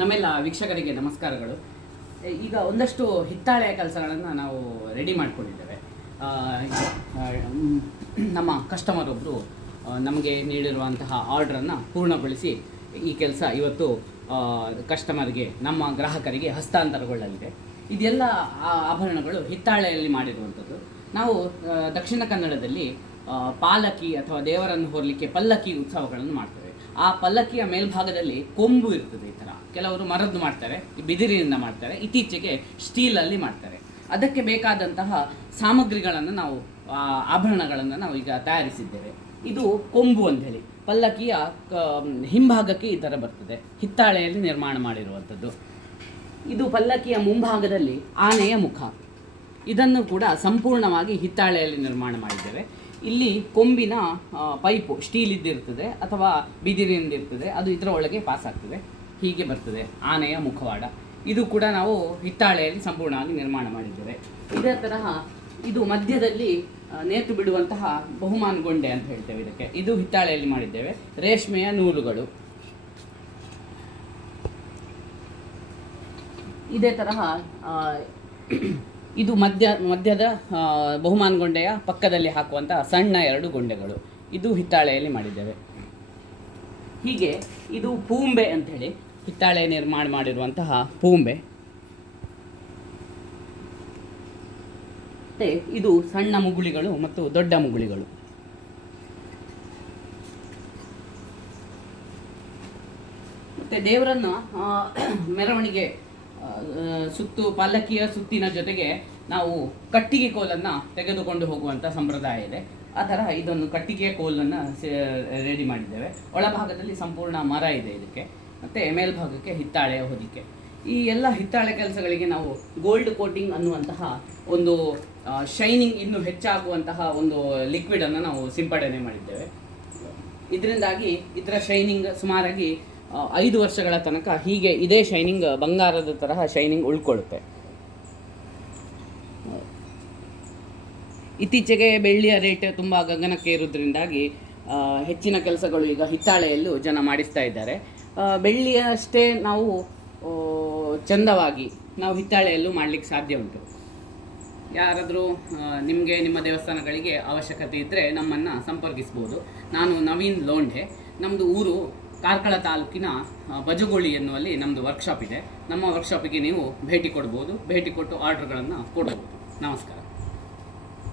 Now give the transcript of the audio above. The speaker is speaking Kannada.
ನಮ್ಮೆಲ್ಲ ವೀಕ್ಷಕರಿಗೆ ನಮಸ್ಕಾರಗಳು. ಈಗ ಒಂದಷ್ಟು ಹಿತ್ತಾಳೆಯ ಕೆಲಸಗಳನ್ನು ನಾವು ರೆಡಿ ಮಾಡಿಕೊಂಡಿದ್ದೇವೆ. ನಮ್ಮ ಕಸ್ಟಮರ್ ಒಬ್ಬರು ನಮಗೆ ನೀಡಿರುವಂತಹ ಆರ್ಡ್ರನ್ನು ಪೂರ್ಣಗೊಳಿಸಿ ಈ ಕೆಲಸ ಇವತ್ತು ಕಸ್ಟಮರ್ಗೆ, ನಮ್ಮ ಗ್ರಾಹಕರಿಗೆ ಹಸ್ತಾಂತರಗೊಳ್ಳಲಿದೆ. ಇದೆಲ್ಲ ಆಭರಣಗಳು ಹಿತ್ತಾಳೆಯಲ್ಲಿ ಮಾಡಿರುವಂಥದ್ದು. ನಾವು ದಕ್ಷಿಣ ಕನ್ನಡದಲ್ಲಿ ಪಾಲಕಿ ಅಥವಾ ದೇವರನ್ನು ಹೊರಲಿಕ್ಕೆ ಪಲ್ಲಕ್ಕಿ ಉತ್ಸವಗಳನ್ನು ಮಾಡ್ತೇವೆ. ಆ ಪಲ್ಲಕ್ಕಿಯ ಮೇಲ್ಭಾಗದಲ್ಲಿ ಕೊಂಬು ಇರ್ತದೆ. ಈ ಥರ ಕೆಲವರು ಮರದ್ದು ಮಾಡ್ತಾರೆ, ಬಿದಿರಿನಿಂದ ಮಾಡ್ತಾರೆ, ಇತ್ತೀಚೆಗೆ ಸ್ಟೀಲಲ್ಲಿ ಮಾಡ್ತಾರೆ. ಅದಕ್ಕೆ ಬೇಕಾದಂತಹ ಸಾಮಗ್ರಿಗಳನ್ನು ನಾವು, ಆಭರಣಗಳನ್ನು ನಾವು ಈಗ ತಯಾರಿಸಿದ್ದೇವೆ. ಇದು ಕೊಂಬು ಅಂಥೇಳಿ ಪಲ್ಲಕ್ಕಿಯ ಹಿಂಭಾಗಕ್ಕೆ ಈ ಥರ ಬರ್ತದೆ, ಹಿತ್ತಾಳೆಯಲ್ಲಿ ನಿರ್ಮಾಣ ಮಾಡಿರುವಂಥದ್ದು. ಇದು ಪಲ್ಲಕ್ಕಿಯ ಮುಂಭಾಗದಲ್ಲಿ ಆನೆಯ ಮುಖ, ಇದನ್ನು ಕೂಡ ಸಂಪೂರ್ಣವಾಗಿ ಹಿತ್ತಾಳೆಯಲ್ಲಿ ನಿರ್ಮಾಣ ಮಾಡಿದ್ದೇವೆ. ಇಲ್ಲಿ ಕೊಂಬಿನ ಪೈಪು ಸ್ಟೀಲ್ ಇದ್ದಿರ್ತದೆ ಅಥವಾ ಬಿದಿರಿಂದಿರ್ತದೆ, ಅದು ಇದರ ಒಳಗೆ ಪಾಸ್ ಆಗ್ತದೆ, ಹೀಗೆ ಬರ್ತದೆ ಆನೆಯ ಮುಖವಾಡ. ಇದು ಕೂಡ ನಾವು ಹಿತ್ತಾಳೆಯಲ್ಲಿ ಸಂಪೂರ್ಣವಾಗಿ ನಿರ್ಮಾಣ ಮಾಡಿದ್ದೇವೆ. ಇದೇ ತರಹ ಇದು ಮಧ್ಯದಲ್ಲಿ ನೇತು ಬಿಡುವಂತಹ ಬಹುಮಾನ ಗೊಂಡೆ ಅಂತ ಹೇಳ್ತೇವೆ ಇದಕ್ಕೆ. ಇದು ಹಿತ್ತಾಳೆಯಲ್ಲಿ ಮಾಡಿದ್ದೇವೆ. ರೇಷ್ಮೆಯ ನೂಲುಗಳು. ಇದೇ ತರಹ ಇದು ಮಧ್ಯದ ಬಹುಮಾನ ಗೊಂಡೆಯ ಪಕ್ಕದಲ್ಲಿ ಹಾಕುವಂತಹ ಸಣ್ಣ 2 ಗೊಂಡೆಗಳು, ಇದು ಹಿತ್ತಾಳೆಯಲ್ಲಿ ಮಾಡಿದ್ದೇವೆ. ಹೀಗೆ ಇದು ಪೂಂಬೆ ಅಂಥೇಳಿ ಹಿತ್ತಾಳೆ ನಿರ್ಮಾಣ ಮಾಡಿರುವಂತಹ ಪೂಂಬೆ. ಮತ್ತು ಇದು ಸಣ್ಣ ಮುಗುಳಿಗಳು ಮತ್ತು ದೊಡ್ಡ ಮುಗುಳಿಗಳು. ಮತ್ತು ದೇವರನ್ನು ಮೆರವಣಿಗೆ ಪಲ್ಲಕ್ಕಿಯ ಸುತ್ತಿನ ಜೊತೆಗೆ ನಾವು ಕಟ್ಟಿಗೆ ಕೋಲನ್ನು ತೆಗೆದುಕೊಂಡು ಹೋಗುವಂಥ ಸಂಪ್ರದಾಯ ಇದೆ. ಆ ಥರ ಇದೊಂದು ಕಟ್ಟಿಗೆ ಕೋಲನ್ನು ರೆಡಿ ಮಾಡಿದ್ದೇವೆ. ಒಳಭಾಗದಲ್ಲಿ ಸಂಪೂರ್ಣ ಮರ ಇದೆ ಇದಕ್ಕೆ, ಮತ್ತು ಮೇಲ್ಭಾಗಕ್ಕೆ ಹಿತ್ತಾಳೆಯ ಹೊದಿಕೆ. ಈ ಎಲ್ಲ ಹಿತ್ತಾಳೆ ಕೆಲಸಗಳಿಗೆ ನಾವು ಗೋಲ್ಡ್ ಕೋಟಿಂಗ್ ಅನ್ನುವಂತಹ ಒಂದು ಶೈನಿಂಗ್ ಇನ್ನೂ ಹೆಚ್ಚಾಗುವಂತಹ ಒಂದು ಲಿಕ್ವಿಡನ್ನು ನಾವು ಸಿಂಪಡಣೆ ಮಾಡಿದ್ದೇವೆ. ಇದರಿಂದಾಗಿ ಇದರ ಶೈನಿಂಗ್ ಸುಮಾರಾಗಿ 5 ವರ್ಷಗಳ ತನಕ ಹೀಗೆ ಇದೇ ಶೈನಿಂಗ್, ಬಂಗಾರದ ತರಹ ಶೈನಿಂಗ್ ಉಳ್ಕೊಳ್ಳುತ್ತೆ. ಇತ್ತೀಚೆಗೆ ಬೆಳ್ಳಿಯ ರೇಟ್ ತುಂಬ ಗಗನಕ್ಕೆ ಇರೋದ್ರಿಂದಾಗಿ ಹೆಚ್ಚಿನ ಕೆಲಸಗಳು ಈಗ ಹಿತ್ತಾಳೆಯಲ್ಲೂ ಜನ ಮಾಡಿಸ್ತಾ ಇದ್ದಾರೆ. ಬೆಳ್ಳಿಯಷ್ಟೇ ನಾವು ಚಂದವಾಗಿ ನಾವು ಹಿತ್ತಾಳೆಯಲ್ಲೂ ಮಾಡಲಿಕ್ಕೆ ಸಾಧ್ಯ ಉಂಟು. ಯಾರಾದರೂ ನಿಮಗೆ ನಿಮ್ಮ ದೇವಸ್ಥಾನಗಳಿಗೆ ಅವಶ್ಯಕತೆ ಇದ್ದರೆ ನಮ್ಮನ್ನು ಸಂಪರ್ಕಿಸ್ಬೋದು. ನಾನು ನವೀನ್ ಲೋಂಢೆ. ನಮ್ಮದು ಊರು ಕಾರ್ಕಳ ತಾಲೂಕಿನ ಬಜಗೋಳಿ ಎನ್ನುವಲ್ಲಿ ನಮ್ಮದು ವರ್ಕ್ಶಾಪ್ ಇದೆ. ನಮ್ಮ ವರ್ಕ್ಶಾಪಿಗೆ ನೀವು ಭೇಟಿ ಕೊಡ್ಬೋದು. ಭೇಟಿ ಕೊಟ್ಟು ಆರ್ಡ್ರ್ಗಳನ್ನು ಕೊಡ್ಬೋದು. ನಮಸ್ಕಾರ.